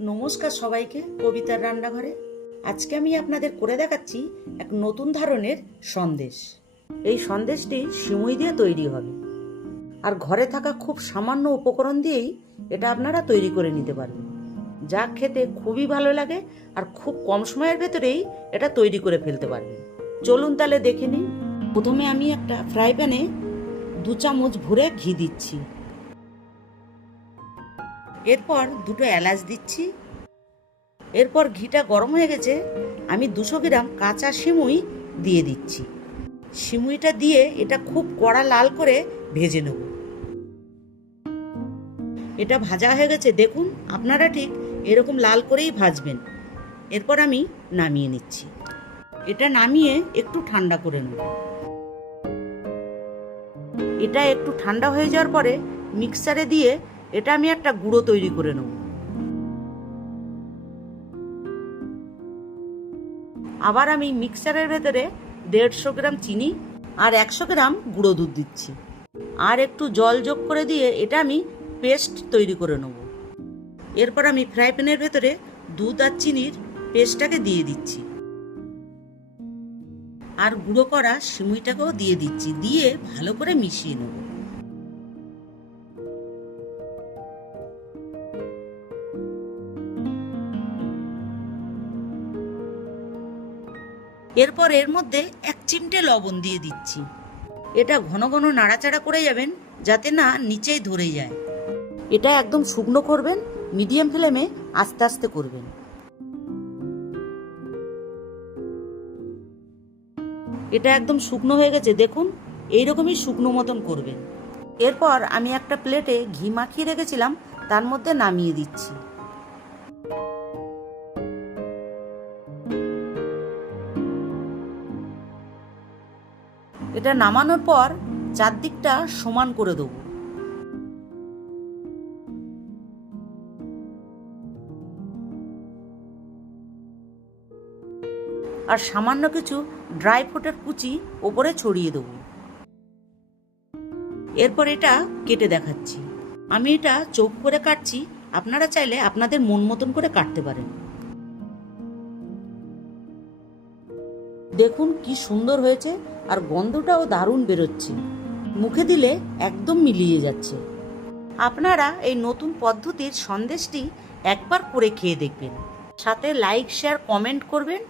নমস্কার সবাইকে, কবিতার রান্নাঘরে। আজকে আমি আপনাদের করে দেখাচ্ছি এক নতুন ধরনের সন্দেশ। এই সন্দেশটি সিমুই দিয়ে তৈরি হবে। আর ঘরে থাকা খুব সামান্য উপকরণ দিয়েই এটা আপনারা তৈরি করে নিতে পারবেন। যা খেতে খুবই ভালো লাগে আর খুব কম সময়ের ভেতরেই এটা তৈরি করে ফেলতে পারবেন। চলুন তাহলে দেখে নিন। প্রথমে আমি একটা ফ্রাই প্যানে দু চামচ ভরে ঘি দিচ্ছি। এরপর দুটো এলাচ দিচ্ছি। এরপর ঘিটা গরম হয়ে গেছে, আমি দুশো গ্রাম কাঁচা সিমুই দিয়ে দিচ্ছি। সিমুইটা দিয়ে এটা খুব কড়া লাল করে ভেজে নেব। এটা ভাজা হয়ে গেছে, দেখুন, আপনারা ঠিক এরকম লাল করেই ভাজবেন। এরপর আমি নামিয়ে নিচ্ছি। এটা নামিয়ে একটু ঠান্ডা করে নেব। এটা একটু ঠান্ডা হয়ে যাওয়ার পরে মিক্সারে দিয়ে এটা আমি একটা গুঁড়ো তৈরি করে নেব। আবার আমি মিক্সারের ভেতরে দেড়শো গ্রাম চিনি আর একশো গ্রাম গুঁড়ো দুধ দিচ্ছি। আর একটু জল যোগ করে দিয়ে এটা আমি পেস্ট তৈরি করে নেব। এরপর আমি ফ্রাই প্যানের ভেতরে দুধ আর চিনির পেস্টটাকে দিয়ে দিচ্ছি। আর গুঁড়ো করা সিমুইটাকেও দিয়ে দিচ্ছি। দিয়ে ভালো করে মিশিয়ে নেব। এরপর এর মধ্যে এক চিমটে লবণ দিয়ে দিচ্ছি। এটা ঘন ঘন নাড়াচাড়া করে যাবেন, যাতে না নিচেই ধরে যায়। এটা একদম শুকনো করবেন, মিডিয়াম ফ্লেমে আস্তে আস্তে করবেন। এটা একদম শুকনো হয়ে গেছে, দেখুন, এইরকমই শুকনো মতন করবেন। এরপর আমি একটা প্লেটে ঘি মাখিয়ে রেখেছিলাম, তার মধ্যে নামিয়ে দিচ্ছি। এটা নামানোর পর চারদিকটা সমান করে দেবো। আর সামান্য কিছু ড্রাই ফ্রুটের কুচি ওপরে ছড়িয়ে দেবো। এরপর এটা কেটে দেখাচ্ছি। আমি এটা চোখ করে কাটছি। আপনারা চাইলে আপনাদের মন মতন করে কাটতে পারেন। দেখুন কি সুন্দর হয়েছে আর গন্ধটাও দারুণ বেরোচ্ছে। মুখে দিলে একদম মিলিয়ে যাচ্ছে। আপনারা এই নতুন পদ্ধতির সন্দেশটি একবার করে খেয়ে দেখবেন। সাথে লাইক শেয়ার কমেন্ট করবেন।